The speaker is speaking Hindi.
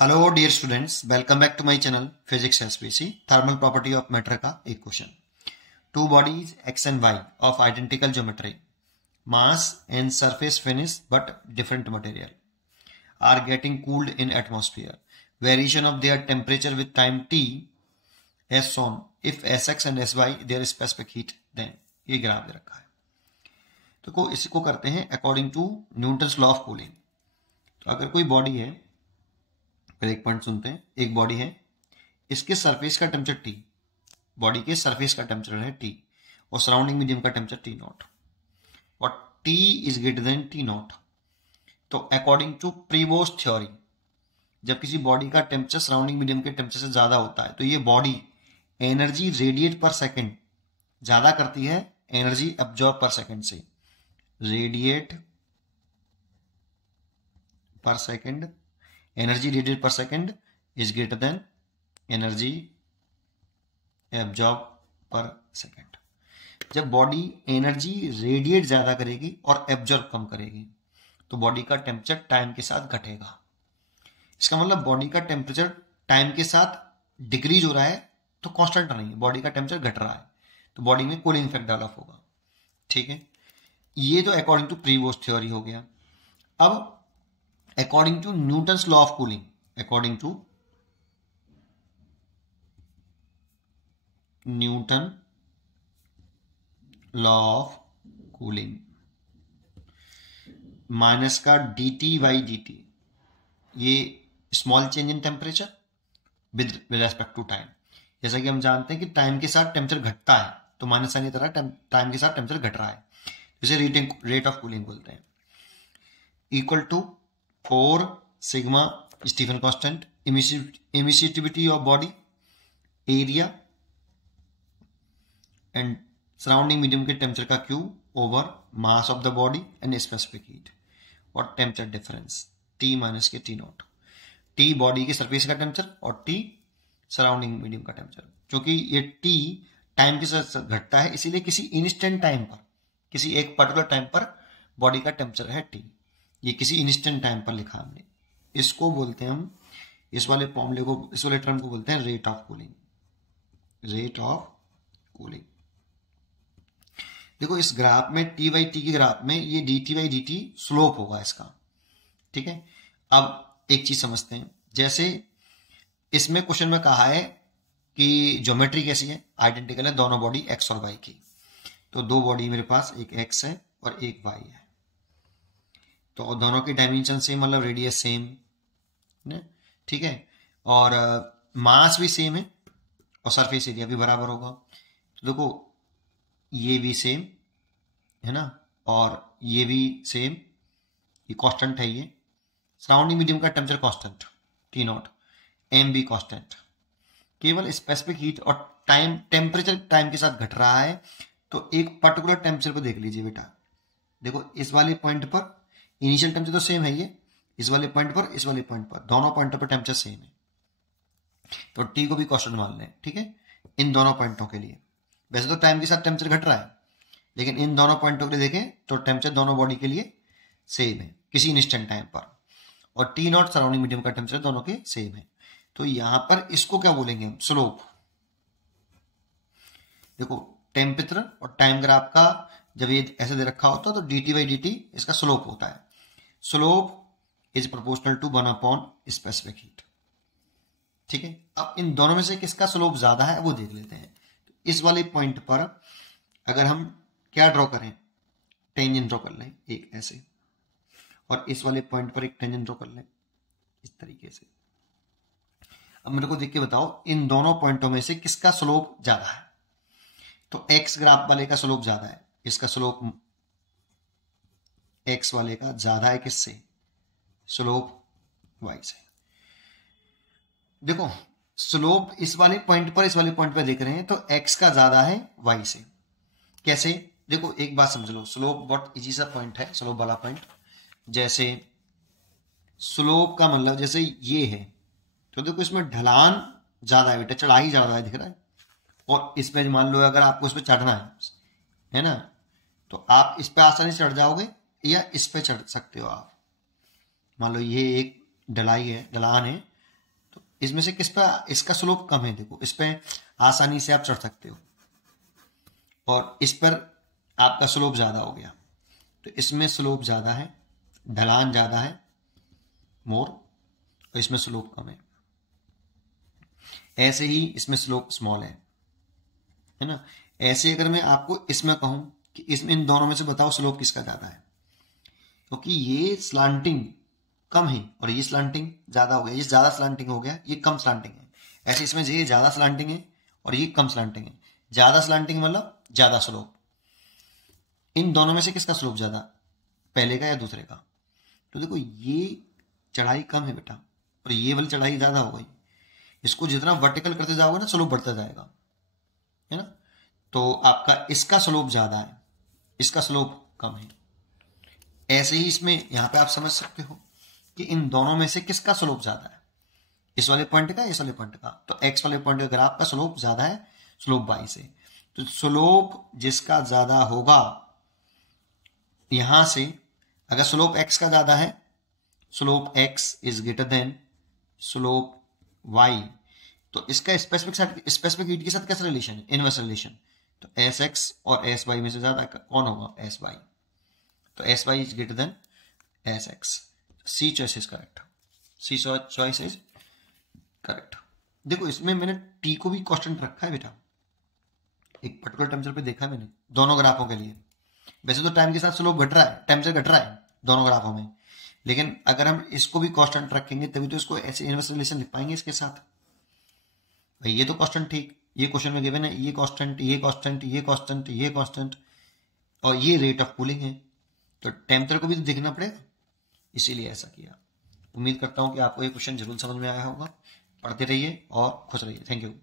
Hello dear students, welcome back to my channel physics SPC. Thermal property of matter का एक question. Two bodies X and Y of identical geometry, mass and surface finish but different material are getting cooled in atmosphere. Variation of their temperature with time T as shown if S X and S Y their specific heat then. ये ग्राफ दे रखा है। तो इसको करते हैं according to Newton's law of cooling. तो अगर कोई बॉडी है, फिर एक पॉइंट सुनते हैं। एक बॉडी है, इसके सरफेस का टेम्परेचर टी, बॉडी के सरफेस का टेम्परेचर है टी, और सराउंडिंग मीडियम का टेम्परेचर टी नॉट, और T is greater then T not. तो अकॉर्डिंग टू प्रीवोस्ट थ्योरी, जब किसी बॉडी का टेम्परेचर सराउंडिंग मीडियम के टेम्परेचर से ज्यादा होता है तो ये बॉडी एनर्जी रेडिएट पर सेकेंड ज्यादा करती है एनर्जी एब्जॉर्ब पर सेकेंड से। रेडिएट पर सेकेंड, एनर्जी रेडिएट पर second is greater then energy absorb पर सेकेंड। जब बॉडी एनर्जी रेडिएट ज्यादा करेगी और एब्जॉर्ब कम करेगी तो बॉडी का टेम्परेचर टाइम के साथ घटेगा। इसका मतलब बॉडी का टेम्परेचर टाइम के साथ डिक्रीज हो रहा है तो कांस्टेंट नहीं है, बॉडी का टेम्परेचर घट रहा है तो बॉडी में कूलिंग इफेक्ट डेवलप होगा। ठीक है, ये तो अकॉर्डिंग टू प्रीवोस्ट थ्योरी हो गया। अब according to Newton's law of cooling, according to Newton law of cooling, minus का D T by D T, ये small change in temperature with respect to time. जैसा कि हम जानते हैं कि टाइम के साथ टेम्परेचर घटता है तो माइनस साइन की तरह टाइम के साथ टेम्परेचर घट रहा है, जिसे रेट ऑफ कूलिंग बोलते हैं। Equal to 4 sigma Stefan constant, emissivity of body, area and surrounding medium के टेम्परेचर का cube over mass of the body and specific heat, और टेम्परेचर डिफरेंस टी माइनस के टी नॉट। टी बॉडी के सरफेस का टेम्परेचर और टी सराउंडिंग मीडियम का टेम्परेचर। क्योंकि ये टी टाइम के साथ घटता है इसीलिए किसी इंस्टेंट टाइम पर, किसी एक पर्टिकुलर टाइम पर बॉडी का टेम्परेचर है टी। ये किसी इंस्टेंट टाइम पर लिखा हमने। इसको बोलते हैं हम, इस वाले फॉर्मूले को, इस वाले टर्म को बोलते हैं rate of cooling. Rate of cooling. देखो इस ग्राफ में टी बाई टी के ग्राफ में ये D T by D T slope होगा इसका। ठीक है, अब एक चीज समझते हैं। जैसे इसमें क्वेश्चन में कहा है कि ज्योमेट्री कैसी है, आइडेंटिकल है दोनों बॉडी एक्स और वाई की। तो दो बॉडी मेरे पास, एक एक्स है और एक वाई है, तो दोनों की डायमेंशन सेम, मतलब रेडियस सेम, ठीक है, और मास भी सेम है और सरफेस एरिया भी बराबर होगा। तो देखो ये भी सेम है ना, और ये भी सेम, ये कांस्टेंट है। ये सराउंडिंग मीडियम का temperature constant T naught, M भी कांस्टेंट। केवल स्पेसिफिक हीट और टाइम, टेम्परेचर टाइम के साथ घट रहा है तो एक पर्टिकुलर टेम्परेचर पर देख लीजिए बेटा। देखो इस वाले पॉइंट पर इनिशियल टेम्परेचर तो सेम है, ये इस वाले पॉइंट पर, इस वाले पॉइंट पर, दोनों पॉइंटों पर टेम्परेचर सेम है तो टी को भी कांस्टेंट मान लें। ठीक है, इन दोनों पॉइंटों के लिए। वैसे तो टाइम के साथ टेम्परेचर घट रहा है लेकिन इन दोनों पॉइंटों के लिए देखें तो टेम्परेचर दोनों बॉडी के लिए सेम है किसी इंस्टेंट टाइम पर, और टी नॉट सराउंडिंग मीडियम का टेम्परेचर दोनों के सेम है। तो यहां पर इसको क्या बोलेंगे हम, स्लोप। देखो टेम्परेचर और टाइम ग्राफ का जब ये ऐसे दे रखा होता है तो D T by D T इसका स्लोप होता है। Slope is proportional to 1 upon specific heat. ठीक है, अब इन दोनों में से किसका स्लोप ज्यादा है वो देख लेते हैं। तो इस वाले पॉइंट पर अगर हम क्या ड्रॉ करें, टेंजेंट ड्रॉ कर लें एक ऐसे, और इस वाले पॉइंट पर एक टेंजेंट ड्रॉ कर लें इस तरीके से। अब मेरे को देख के बताओ इन दोनों पॉइंटों में से किसका स्लोप ज्यादा है। तो एक्स ग्राफ वाले का स्लोप ज्यादा है, इसका स्लोप एक्स वाले का ज्यादा है किससे, स्लोप वाई से। देखो स्लोप इस वाले पॉइंट पर, इस वाले पॉइंट पर देख रहे हैं तो एक्स का ज्यादा है वाई से। कैसे, देखो एक बात समझ लो, स्लोप बहुत इजी सा पॉइंट है, स्लोप वाला पॉइंट। जैसे स्लोप का मतलब जैसे ये है तो देखो इसमें ढलान ज्यादा है बेटा, चढ़ाई ज्यादा है, दिख रहा है। और इस पे मान लो अगर आपको इस पे चढ़ना है ना, तो आप इस पे आसानी से चढ़ जाओगे या इस पे चढ़ सकते हो आप। मान लो ये एक ढलाई है, ढलान है, इसमें से किस पे इसका स्लोप कम है, देखो इस पे आसानी से आप चढ़ सकते हो, और इस पर आपका स्लोप ज्यादा हो गया, तो इसमें स्लोप ज्यादा है, ढलान ज्यादा है मोर, और इसमें स्लोप कम है। ऐसे ही इसमें स्लोप स्मॉल है ना। ऐसे अगर मैं आपको इसमें कहूं कि इसमें इन दोनों में से बताओ स्लोप किसका ज्यादा है, क्योंकि ये स्लांटिंग कम है और ये स्लांटिंग ज्यादा हो गया, ये ज्यादा स्लांटिंग हो गया, ये कम स्लांटिंग है। ऐसे इसमें ये ज्यादा स्लांटिंग है और ये कम स्लांटिंग है। ज्यादा स्लांटिंग मतलब ज्यादा स्लोप। इन दोनों में से किसका स्लोप ज्यादा, पहले का या दूसरे का? तो देखो ये चढ़ाई कम है बेटा, और ये वाली चढ़ाई ज्यादा हो गई। इसको जितना वर्टिकल करते जाओगे ना, स्लोप बढ़ता जाएगा, है ना। तो आपका इसका स्लोप ज्यादा है, इसका स्लोप कम है। ऐसे ही इसमें यहां पे आप समझ सकते हो कि इन दोनों में से किसका स्लोप ज्यादा है, इस वाले पॉइंट का, इस वाले पॉइंट का। तो एक्स वाले पॉइंट का ग्राफ का स्लोप ज्यादा है स्लोप वाई से। तो स्लोप जिसका ज्यादा होगा, यहां से अगर स्लोप एक्स का ज्यादा है, slope X is greater than slope Y, तो इसका स्पेसिफिक हीट के साथ कैसा रिलेशन है, इनवर्स रिलेशन। तो एस एक्स और एस वाई में से ज्यादा कौन होगा, एस वाई। तो S Y is greater than S X. C choice is correct, C choice is correct. देखो इसमें मैंने टी को भी कांस्टेंट रखा है बेटा, एक पर्टिकुलर टेम्परेचर पे देखा है मैंने दोनों ग्राफों के लिए। वैसे तो टाइम के साथ स्लोप घट रहा है, टेम्परेचर घट रहा है दोनों ग्राफों में, लेकिन अगर हम इसको भी कांस्टेंट रखेंगे तभी तो इसको ऐसे इनवर्स रिलेशन लिख पाएंगे इसके साथ। भाई ये तो कांस्टेंट ठीक, ये क्वेश्चन में गिवन है, ये कांस्टेंट, ये कांस्टेंट, ये कांस्टेंट, ये कांस्टेंट, और ये रेट ऑफ कूलिंग है, तो टेम्परेचर को भी तो देखना पड़ेगा, इसीलिए ऐसा किया। उम्मीद करता हूं कि आपको ये क्वेश्चन जरूर समझ में आया होगा। पढ़ते रहिए और खुश रहिए। Thank you.